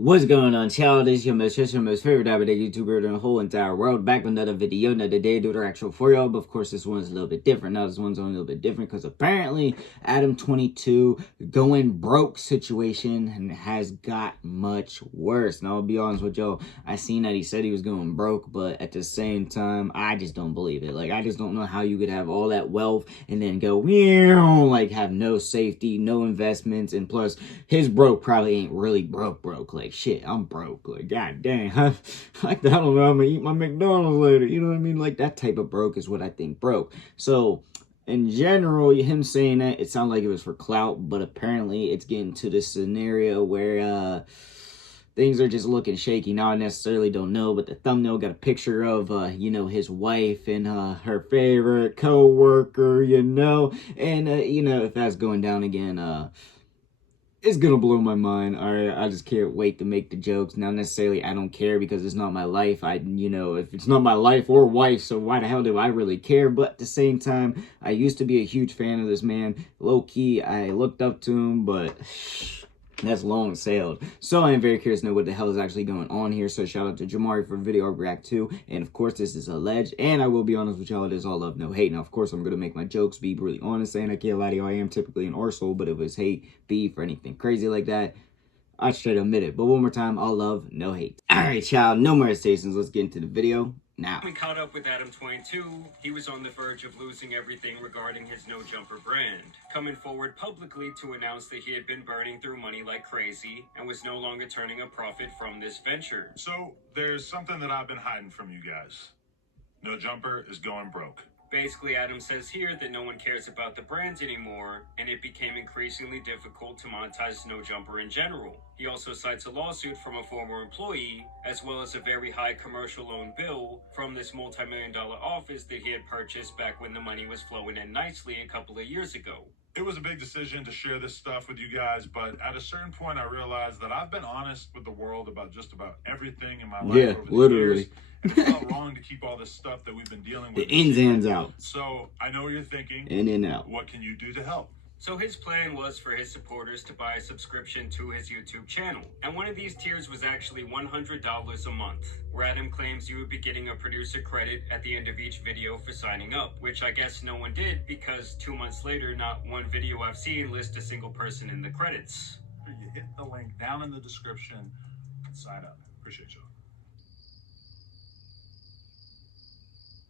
What's going on, y'all? This is your most favorite Diabeto YouTuber in the whole entire world. Back with another video, another day, do the actual for y'all. But of course, this one's a little bit different. Now, this one's only a little bit different because apparently Adam22 going broke situation has got much worse. And I'll be honest with y'all, I seen that he said he was going broke, but at the same time, I just don't believe it. Like, I just don't know how you could have all that wealth and then go, like, have no safety, no investments, and plus, his broke probably ain't really broke. Like, shit, I'm broke. Like, god dang, I don't know, I'm gonna eat my McDonald's later. You know what I mean? Like, that type of broke is what I think broke. So, in general, him saying that, it sounded like it was for clout, but apparently it's getting to this scenario where, things are just looking shaky. Now, I necessarily don't know, but the thumbnail got a picture of, his wife and her favorite co-worker, and, if that's going down again, it's gonna blow my mind. All right, I just can't wait to make the jokes. Not necessarily I don't care because it's not my life. If it's not my life or wife, so why the hell do I really care? But at the same time, I used to be a huge fan of this man. Low key, I looked up to him, but that's long sailed. So I am very curious to know what the hell is actually going on here. So shout out to Jamari for video react to. And of course, this is alleged. And I will be honest with y'all, it is all love, no hate. Now, of course, I'm going to make my jokes, be really honest, saying I can't lie to you. I am typically an arsehole, but if it was hate, beef, or anything crazy like that, I'd straight admit it. But one more time, all love, no hate. All right, child, no more hesitations. Let's get into the video now. We caught up with Adam22. He was on the verge of losing everything regarding his No Jumper brand, coming forward publicly to announce that he had been burning through money like crazy and was no longer turning a profit from this venture. So there's something that I've been hiding from you guys. No Jumper is going broke. Basically, Adam says here that no one cares about the brand anymore, and it became increasingly difficult to monetize No Jumper in general. He also cites a lawsuit from a former employee, as well as a very high commercial loan bill from this multi-million-dollar office that he had purchased back when the money was flowing in nicely a couple of years ago. It was a big decision to share this stuff with you guys, but at a certain point I realized that I've been honest with the world about just about everything in my life over the literally. years. And it felt wrong to keep all this stuff that we've been dealing with. The ins and outs. So I know what you're thinking. In and out. What can you do to help? So his plan was for his supporters to buy a subscription to his YouTube channel. And one of these tiers was actually $100 a month, where Adam claims you would be getting a producer credit at the end of each video for signing up, which I guess no one did because 2 months later, not one video I've seen lists a single person in the credits. You hit the link down in the description and sign up. Appreciate you.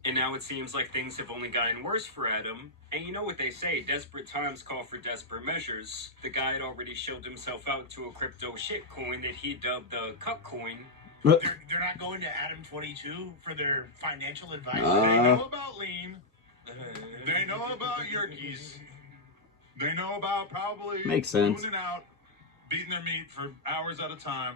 And now it seems like things have only gotten worse for Adam. And you know what they say, desperate times call for desperate measures. The guy had already shilled himself out to a crypto shitcoin that he dubbed the cuck coin. They're not going to Adam22 for their financial advice. They know about lean. They know about yerkies. They know about probably makes sense. Moving out, beating their meat for hours at a time.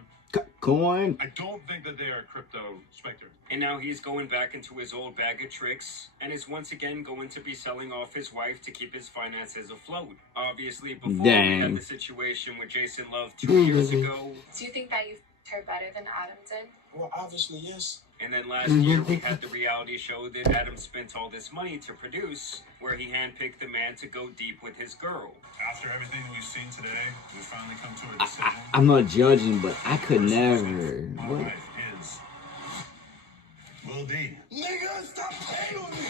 Coin. I don't think that they are a crypto specter. And now he's going back into his old bag of tricks and is once again going to be selling off his wife to keep his finances afloat. Obviously, before we had the situation with Jason Love 2 years ago. Do you think that you her better than Adam did? Well, obviously, yes. And then last year we had the reality show that Adam spent all this money to produce, where he handpicked the man to go deep with his girl. After everything we've seen today, we finally come to a decision. I'm not judging, but I could never. My wife is Lil D. Nigga, stop playing with me!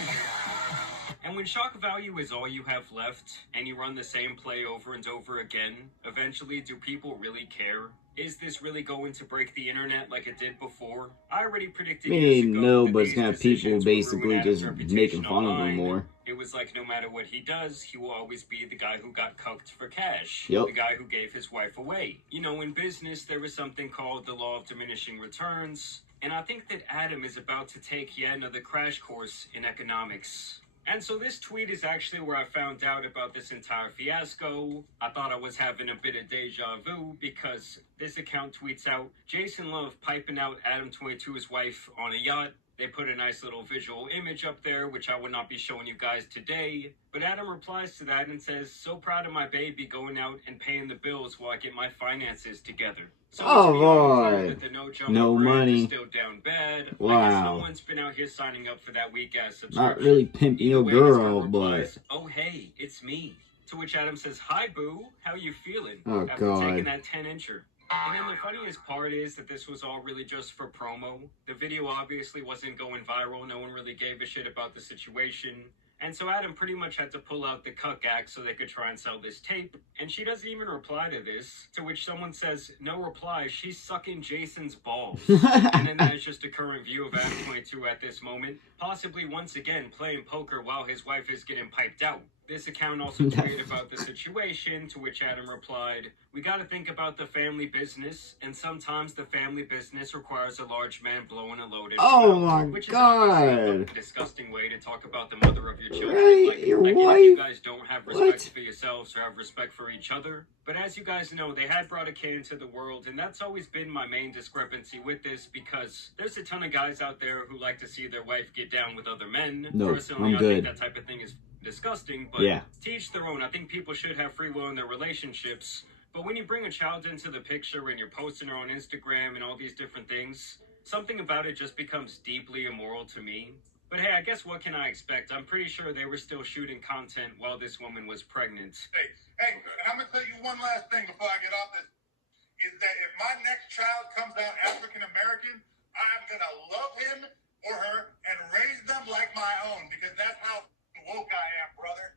And when shock value is all you have left, and you run the same play over and over again, eventually do people really care? Is this really going to break the internet like it did before? I already predicted years ago no, that but it's these kind of people decisions would basically ruin Adam's just reputation making fun of him online. more. It was like no matter what he does, he will always be the guy who got cucked for cash. Yep. The guy who gave his wife away. You know, in business, there is something called the law of diminishing returns. And I think that Adam is about to take yet another crash course in economics. And so this tweet is actually where I found out about this entire fiasco. I thought I was having a bit of deja vu because this account tweets out Jason Love piping out Adam22's wife on a yacht. They put a nice little visual image up there, which I will not be showing you guys today. But Adam replies to that and says, so proud of my baby going out and paying the bills while I get my finances together. So boy. No money. Still down bad. Wow. I guess no one's been out here signing up for that weak ass subscription. Not really pimping your girl, but oh hey, it's me. To which Adam says, hi boo, how you feeling? Oh, After God. taking that 10-incher. And then the funniest part is that this was all really just for promo. The video obviously wasn't going viral. No one really gave a shit about the situation. And so Adam pretty much had to pull out the cuck act so they could try and sell this tape. And she doesn't even reply to this, to which someone says, no reply, she's sucking Jason's balls. And then that is just a current view of Adam22 at this moment, possibly once again playing poker while his wife is getting piped out. This account also tweeted about the situation, to which Adam replied, we gotta think about the family business, and sometimes the family business requires a large man blowing a loaded Oh my which is god. a disgusting way to talk about the mother of your children. Right, like your if wife? you guys don't have respect What? for yourselves or have respect for each other. But as you guys know, they had brought a kid into the world, and that's always been my main discrepancy with this, because there's a ton of guys out there who like to see their wife get down with other men. No, Personally, I'm I good. think that type of thing is disgusting, but Yeah. to each their own. I think people should have free will in their relationships. But when you bring a child into the picture and you're posting her on Instagram and all these different things, something about it just becomes deeply immoral to me. But hey, I guess what can I expect? I'm pretty sure they were still shooting content while this woman was pregnant. Hey, I'm gonna tell you one last thing before I get off this. Is that if my next child comes out African American, I'm gonna love him or her and raise them like my own, because that's how woke I am, brother.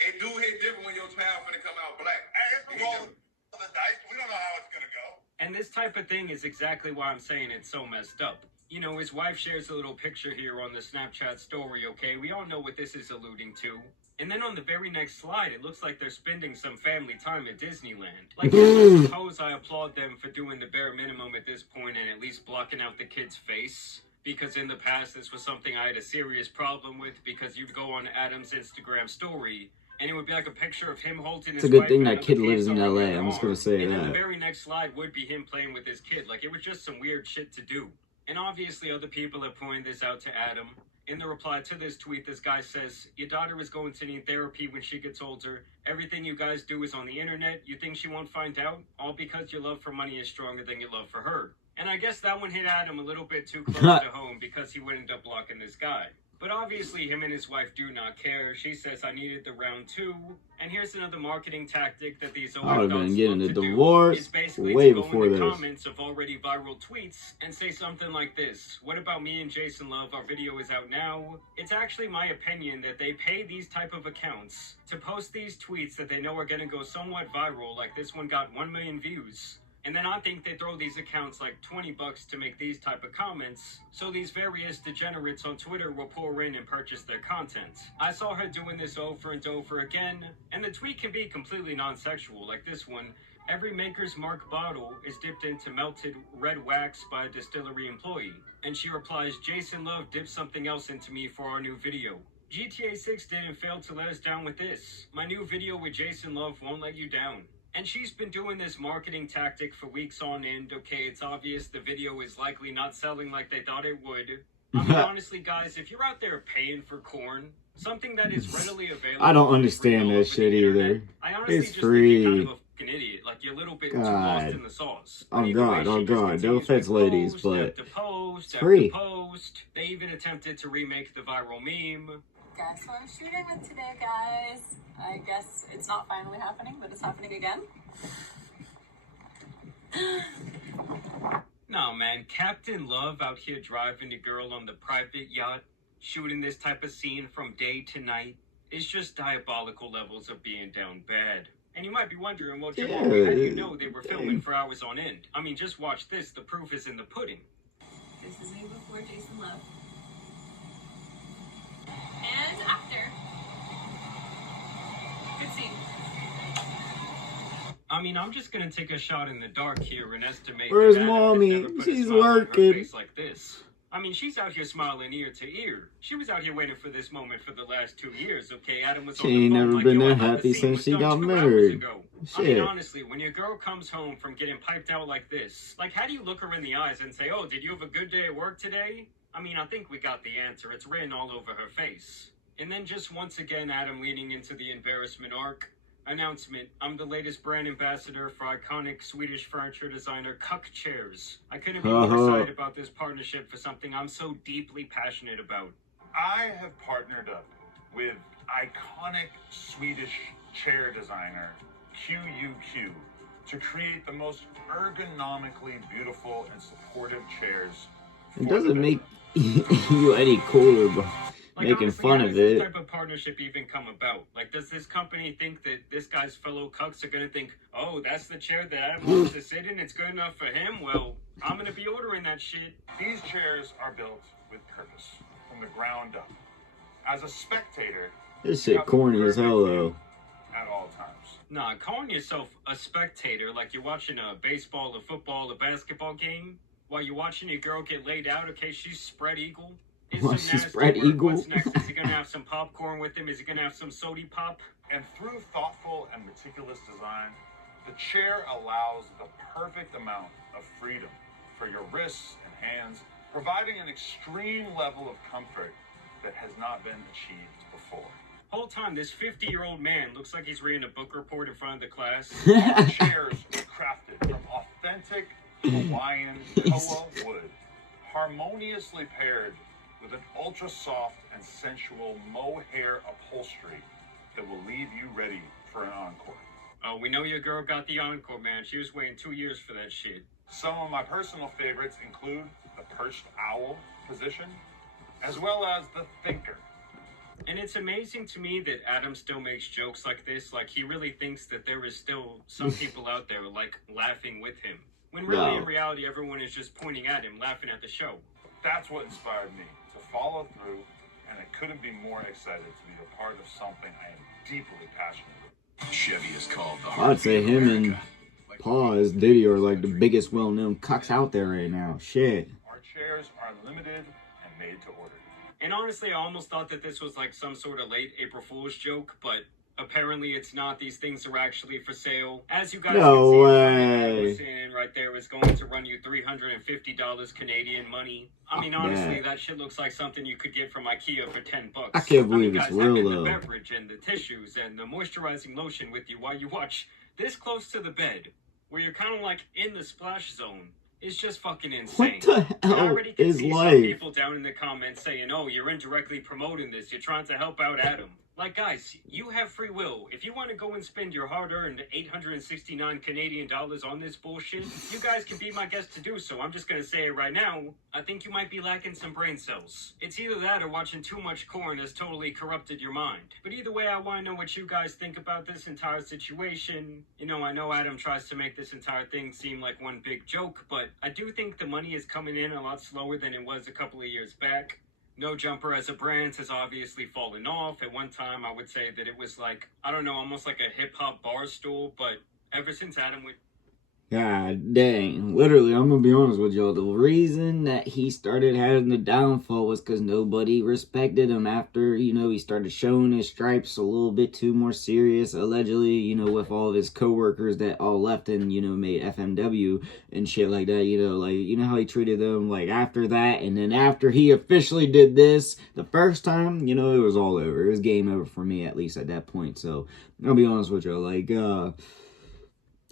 It do hit different when your child finna come out black. Hey, it's a roll of the dice. We don't know how it's gonna go. And this type of thing is exactly why I'm saying it's so messed up. You know, his wife shares a little picture here on the Snapchat story, okay? We all know what this is alluding to. And then on the very next slide, it looks like they're spending some family time at Disneyland. Like, I suppose I applaud them for doing the bare minimum at this point and at least blocking out the kid's face. Because in the past, this was something I had a serious problem with, because you'd go on Adam's Instagram story, and it would be like a picture of him holding his It's a good wife thing and that another kid lives in on the LA. other I'm just arm. gonna say and then that. the very next slide would be him playing with his kid. Like, it was just some weird shit to do. And obviously other people have pointed this out to Adam. In the reply to this tweet, this guy says, your daughter is going to need therapy when she gets older. Everything you guys do is on the internet. You think she won't find out? All because your love for money is stronger than your love for her. And I guess that one hit Adam a little bit too close to home, because he would end up blocking this guy. But obviously him and his wife do not care. She says, I needed the round 2. And here's another marketing tactic that these I would have been adults getting love a to do, divorce is basically way to go before in the this. comments of already viral tweets and say something like this. What about me and Jason Love? Our video is out now. It's actually my opinion that they pay these type of accounts to post these tweets that they know are going to go somewhat viral, like this one got 1 million views. And then I think they throw these accounts like $20 to make these type of comments, so these various degenerates on Twitter will pour in and purchase their content. I saw her doing this over and over again, and the tweet can be completely non-sexual, like this one. Every Maker's Mark bottle is dipped into melted red wax by a distillery employee. And she replies, Jason Love dipped something else into me for our new video. GTA 6 didn't fail to let us down with this. My new video with Jason Love won't let you down. And she's been doing this marketing tactic for weeks on end. Okay, it's obvious the video is likely not selling like they thought it would. I mean, honestly, guys, if you're out there paying for corn, something that is readily available... I don't understand that shit either. I honestly It's just free. think you're kind of a fucking idiot. Like, you're a little bit too lost in the sauce. Oh, Either God, way, oh, she just God. No continues offense, to ladies, post but after post it's after free. post. They even attempted to remake the viral meme. Guess who I'm shooting with today, guys? I guess it's not finally happening, but it's happening again. No, man, Captain Love out here driving the girl on the private yacht, shooting this type of scene from day to night. It's just diabolical levels of being down bad. And you might be wondering, well, Jamal, how do you know they were filming for hours on end? I mean, just watch this. The proof is in the pudding. This is me before Jason Love. And after. Good scene. I mean, I'm just gonna take a shot in the dark here and estimate. Where's that Adam has mommy? never put a She's smile on her working. face like this. I mean, she's out here smiling ear to ear. She was out here waiting for this moment for the last 2 years, okay? Adam was on She the ain't phone never like, been yo, that I thought happy the scene since was she done got 2 hours married. ago. I Shit. mean, honestly, when your girl comes home from getting piped out like this, like, how do you look her in the eyes and say, oh, did you have a good day at work today? I mean, I think we got the answer. It's written all over her face. And then just once again, Adam leaning into the embarrassment arc. Announcement, I'm the latest brand ambassador for iconic Swedish furniture designer Cuck Chairs. I couldn't be more excited about this partnership for something I'm so deeply passionate about. I have partnered up with iconic Swedish chair designer QUQ to create the most ergonomically beautiful and supportive chairs. It doesn't make you any cooler, bro. Like, Making honestly, fun how of does this it. type of partnership even come about? Like, does this company think that this guy's fellow cucks are gonna think, oh, that's the chair that Adam wants to sit in, it's good enough for him? Well, I'm gonna be ordering that shit. These chairs are built with purpose from the ground up. As a spectator, This you shit have the corny as perfect hell, view though. at all times. Nah, calling yourself a spectator like you're watching a baseball, a football, a basketball game while you're watching your girl get laid out, okay, she's spread eagle. Is What, some she's nasty spread work. eagle? What's next? Is he gonna have some popcorn with him? Is he gonna have some sody pop? And through thoughtful and meticulous design, the chair allows the perfect amount of freedom for your wrists and hands, providing an extreme level of comfort that has not been achieved before. Whole time, this 50-year-old man looks like he's reading a book report in front of the class. All chairs are crafted from authentic Hawaiian koa wood, harmoniously paired with an ultra soft and sensual mohair upholstery that will leave you ready for an encore. Oh, we know your girl got the encore, man. She was waiting 2 years for that shit. Some of my personal favorites include the perched owl position, as well as the thinker. And it's amazing to me that Adam still makes jokes like this. Like, he really thinks that there is still some people out there, like, laughing with him. When really, No. in reality, everyone is just pointing at him, laughing at the show. That's what inspired me to follow through, and I couldn't be more excited to be a part of something I am deeply passionate about. Chevy is called the I'd say heartbeat of him and America. Paul as Diddy are like the biggest well-known cucks out there right now. Shit. Our chairs are limited and made to order. And honestly, I almost thought that this was like some sort of late April Fool's joke, but apparently it's not. These things are actually for sale. As you guys No can see, way. listening right there is going to run you $350 Canadian money. I mean, honestly, that shit looks like something you could get from IKEA for $10. I can't believe mean, it's guys, real, having though. the beverage and the tissues and the moisturizing lotion with you while you watch this close to the bed, where you're kind of like in the splash zone, is just fucking insane. What the I hell already can is see some life? people down in the comments saying, oh, you're indirectly promoting this. You're trying to help out Adam. Like, guys, you have free will. If you want to go and spend your hard-earned 869 Canadian dollars on this bullshit, you guys can be my guest to do so. I'm just going to say it right now. I think you might be lacking some brain cells. It's either that or watching too much corn has totally corrupted your mind. But either way, I want to know what you guys think about this entire situation. You know, I know Adam tries to make this entire thing seem like one big joke, but I do think the money is coming in a lot slower than it was a couple of years back. No Jumper as a brand has obviously fallen off. At one time, I would say that it was like, I don't know, almost like a hip-hop bar stool, but ever since Adam went... God dang. Literally, I'm gonna be honest with y'all. The reason that he started having the downfall was because nobody respected him after, you know, he started showing his stripes a little bit too more serious, allegedly, you know, with all of his co-workers that all left and, you know, made FMW and shit like that, you know, like, you know how he treated them, like, after that, and then after he officially did this the first time, you know, it was all over. It was game over for me, at least at that point. So, I'll be honest with y'all, like,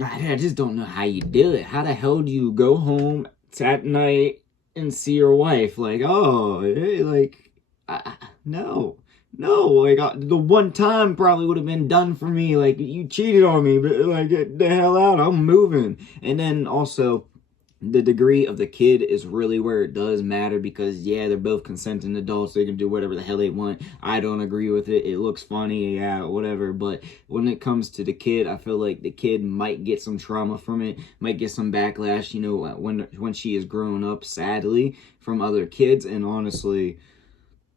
I just don't know how you do it. How the hell do you go home at night and see your wife? Like, oh, hey, like, no. Like, the one time probably would have been done for me. Like, you cheated on me, but, like, get the hell out. I'm moving. And then also, the degree of the kid is really where it does matter because, yeah, they're both consenting adults. They can do whatever the hell they want. I don't agree with it. It looks funny, yeah, whatever. But when it comes to the kid, I feel like the kid might get some trauma from it, might get some backlash, you know, when she is growing up, sadly, from other kids. And honestly,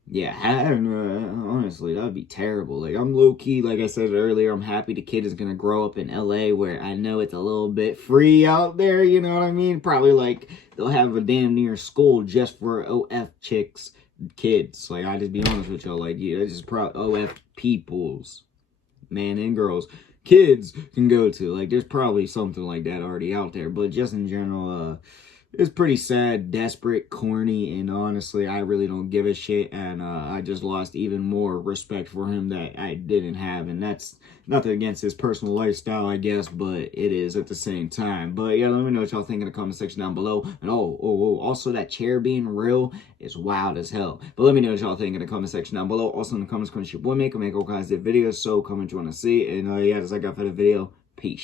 yeah, I don't know. Honestly, that would be terrible. Like, I'm low-key, like I said earlier, I'm happy the kid is going to grow up in LA where I know it's a little bit free out there, you know what I mean? Probably, like, they'll have a damn near school just for OF chicks, kids. Like, I just be honest with y'all, like, yeah, this is probably OF peoples, man and girls, kids can go to. Like, there's probably something like that already out there. But just in general, it's pretty sad, desperate, corny, and honestly, I really don't give a shit, and I just lost even more respect for him that I didn't have, and that's nothing against his personal lifestyle, I guess, but it is at the same time. But yeah, let me know what y'all think in the comment section down below, and also that chair being real is wild as hell. But let me know what y'all think in the comment section down below. Also in the comments, comment your boy make all kinds of videos, so comment you want to see, and yeah, that's like I for the video. Peace.